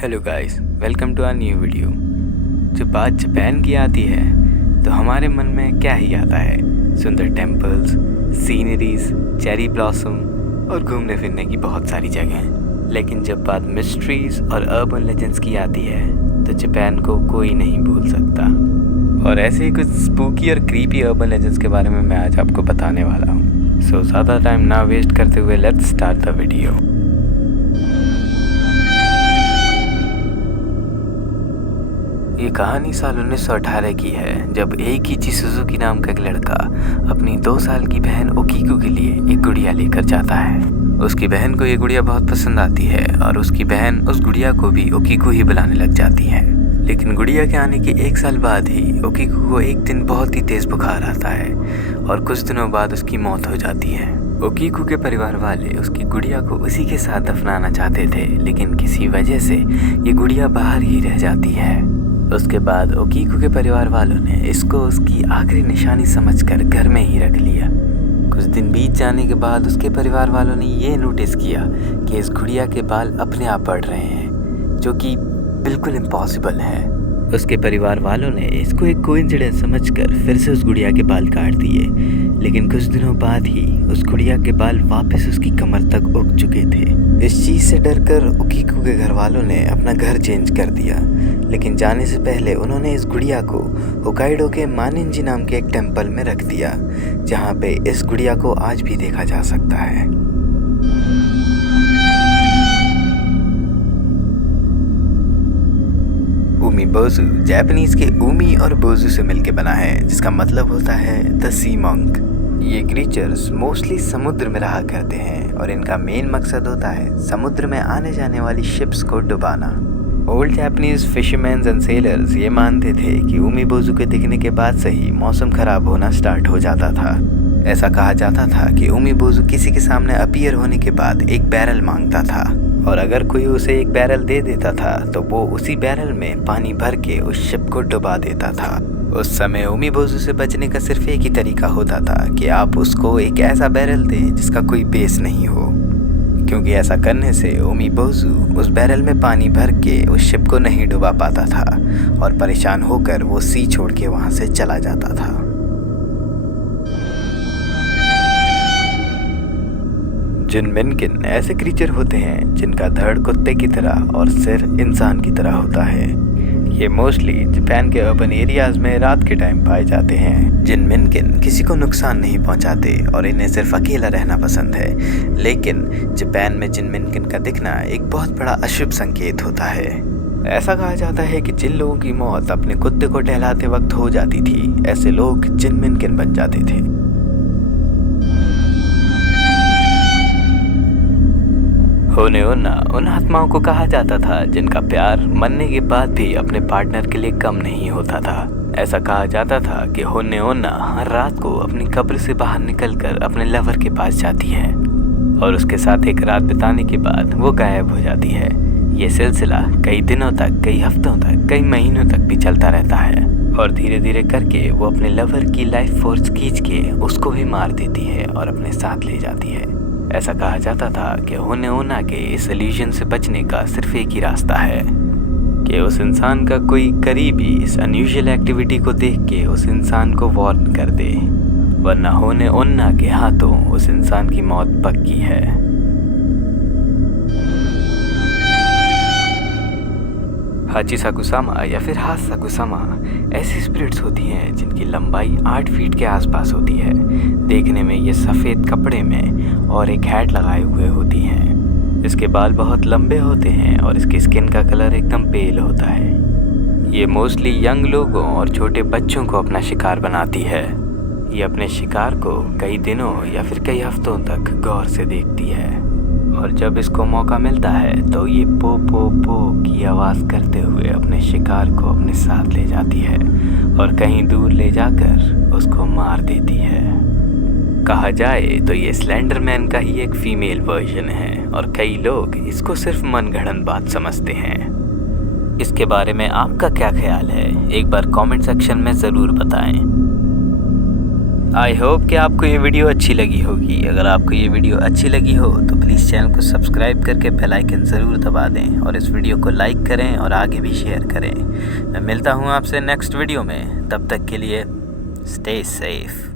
Hello guys, welcome to our new video. जब बात Japan की आती है तो हमारे मन में क्या ही आता है? सुंदर टेम्पल्स, सीनरीज, चेरी ब्लॉसम और घूमने फिरने की बहुत सारी जगहें। लेकिन जब बात मिस्ट्रीज और अर्बन लेजेंड्स की आती है तो जापान को कोई नहीं भूल सकता। और ऐसे ही कुछ स्पूकी और क्रीपी अर्बन लेजेंड्स के बारे में मैं आज आपको बताने वाला हूँ। सो ज़्यादा टाइम ना वेस्ट करते हुए लेट्स स्टार्ट द वीडियो। ये कहानी साल 1918 की है, जब एइकिची सुजुकी नाम का एक लड़का अपनी 2 साल की बहन ओकीको के लिए एक गुड़िया लेकर जाता है। उसकी बहन को ये गुड़िया बहुत पसंद आती है और उसकी बहन उस गुड़िया को भी ओकीको ही बुलाने लग जाती है। लेकिन गुड़िया के आने के 1 साल बाद ही ओकीको को एक दिन बहुत ही तेज बुखार आता है और कुछ दिनों बाद उसकी मौत हो जाती है। ओकीको के परिवार वाले उसकी गुड़िया को उसी के साथ दफनाना चाहते थे, लेकिन किसी वजह से ये गुड़िया बाहर ही रह जाती है। उसके बाद ओकीको के परिवार वालों ने इसको उसकी आखिरी निशानी समझकर घर में ही रख लिया। कुछ दिन बीत जाने के बाद उसके परिवार वालों ने ये नोटिस किया कि इस गुड़िया के बाल अपने आप बढ़ रहे हैं, जो कि बिल्कुल इम्पॉसिबल है। उसके परिवार वालों ने इसको एक कोइंसिडेंस समझकर फिर से उस गुड़िया के बाल काट दिए, लेकिन कुछ दिनों बाद ही उस गुड़िया के बाल वापस उसकी कमर तक उग चुके थे। इस चीज़ से डरकर ओकीको के घर वालों ने अपना घर चेंज कर दिया, लेकिन जाने से पहले उन्होंने इस गुड़िया को होकाइडो के मानिंजी नाम के एक टेम्पल में रख दिया, जहाँ पे इस गुड़िया को आज भी देखा जा सकता है। उमीबोजू जापानीज के उमी और बोजू से मिलके बना है, जिसका मतलब होता है द सी मंक। ये क्रीचर्स मोस्टली समुद्र में रहा करते हैं और इनका मेन मकसद होता है समुद्र में आने जाने वाली शिप्स को डुबाना। Old Japanese fishermen and sailors ये मानते थे कि उमीबोजू के दिखने के बाद से ही मौसम खराब होना स्टार्ट हो जाता था। ऐसा कहा जाता था कि उमीबोजू किसी के सामने अपीयर होने के बाद एक बैरल मांगता था, और अगर कोई उसे एक बैरल दे देता था तो वो उसी बैरल में पानी भर के उस शिप को डुबा देता था। उस समय उमीबोजू से बचने का सिर्फ एक ही तरीका होता था कि आप उसको एक ऐसा बैरल दें जिसका कोई बेस नहीं हो, क्योंकि ऐसा करने से उमीबोजू उस बैरल में पानी भर के उस शिप को नहीं डुबा पाता था और परेशान होकर वो सी छोड़ के वहाँ से चला जाता था। जिनमिनकिन ऐसे क्रीचर होते हैं जिनका धड़ कुत्ते की तरह और सिर इंसान की तरह होता है। ये मोस्टली जापान के अर्बन एरियाज में रात के टाइम पाए जाते हैं। जिनमिनकिन किसी को नुकसान नहीं पहुंचाते और इन्हें सिर्फ अकेला रहना पसंद है, लेकिन जापान में जिनमिनकिन का दिखना एक बहुत बड़ा अशुभ संकेत होता है। ऐसा कहा जाता है कि जिन लोगों की मौत अपने कुत्ते को टहलाते वक्त हो जाती थी, ऐसे लोग जिनमिनकिन बन जाते थे। होने-ओना उन आत्माओं को कहा जाता था जिनका प्यार मरने के बाद भी अपने पार्टनर के लिए कम नहीं होता था। ऐसा कहा जाता था कि होने-ओना हर रात को अपनी कब्र से बाहर निकलकर अपने लवर के पास जाती है और उसके साथ एक रात बिताने के बाद वो गायब हो जाती है। ये सिलसिला कई दिनों तक, कई हफ्तों तक, कई महीनों तक भी चलता रहता है और धीरे धीरे करके वो अपने लवर की लाइफ फोर्स खींच के उसको भी मार देती है और अपने साथ ले जाती है। ऐसा कहा जाता था कि होने-ओना के इस इल्यूजन से बचने का सिर्फ एक ही रास्ता है कि उस इंसान का कोई करीबी इस अनयूजुअल एक्टिविटी को देख के उस इंसान को वार्न कर दे, वरना होने-ओना के हाथों उस इंसान की मौत पक्की है। हाचिसाकुसामा या फिर हासाकुसामा ऐसी स्पिरिट्स होती हैं जिनकी लंबाई 8 फीट के आसपास होती है। देखने में ये सफ़ेद कपड़े में और एक हैट लगाए हुए होती हैं। इसके बाल बहुत लंबे होते हैं और इसकी स्किन का कलर एकदम पेल होता है। ये मोस्टली यंग लोगों और छोटे बच्चों को अपना शिकार बनाती है। ये अपने शिकार को कई दिनों या फिर कई हफ्तों तक गौर से देखती है और जब इसको मौका मिलता है तो ये पो पो पो की आवाज़ करते हुए अपने शिकार को अपने साथ ले जाती है और कहीं दूर ले जाकर उसको मार देती है। कहा जाए तो ये स्लेंडरमैन का ही एक फीमेल वर्जन है और कई लोग इसको सिर्फ मनगढ़ंत बात समझते हैं। इसके बारे में आपका क्या ख्याल है? एक बार कमेंट सेक्शन में ज़रूर बताएं। आई होप कि आपको ये वीडियो अच्छी लगी होगी। अगर आपको ये वीडियो अच्छी लगी हो तो प्लीज़ चैनल को सब्सक्राइब करके बेल आइकन ज़रूर दबा दें और इस वीडियो को लाइक करें और आगे भी शेयर करें। मैं मिलता हूँ आपसे नेक्स्ट वीडियो में, तब तक के लिए स्टे सेफ।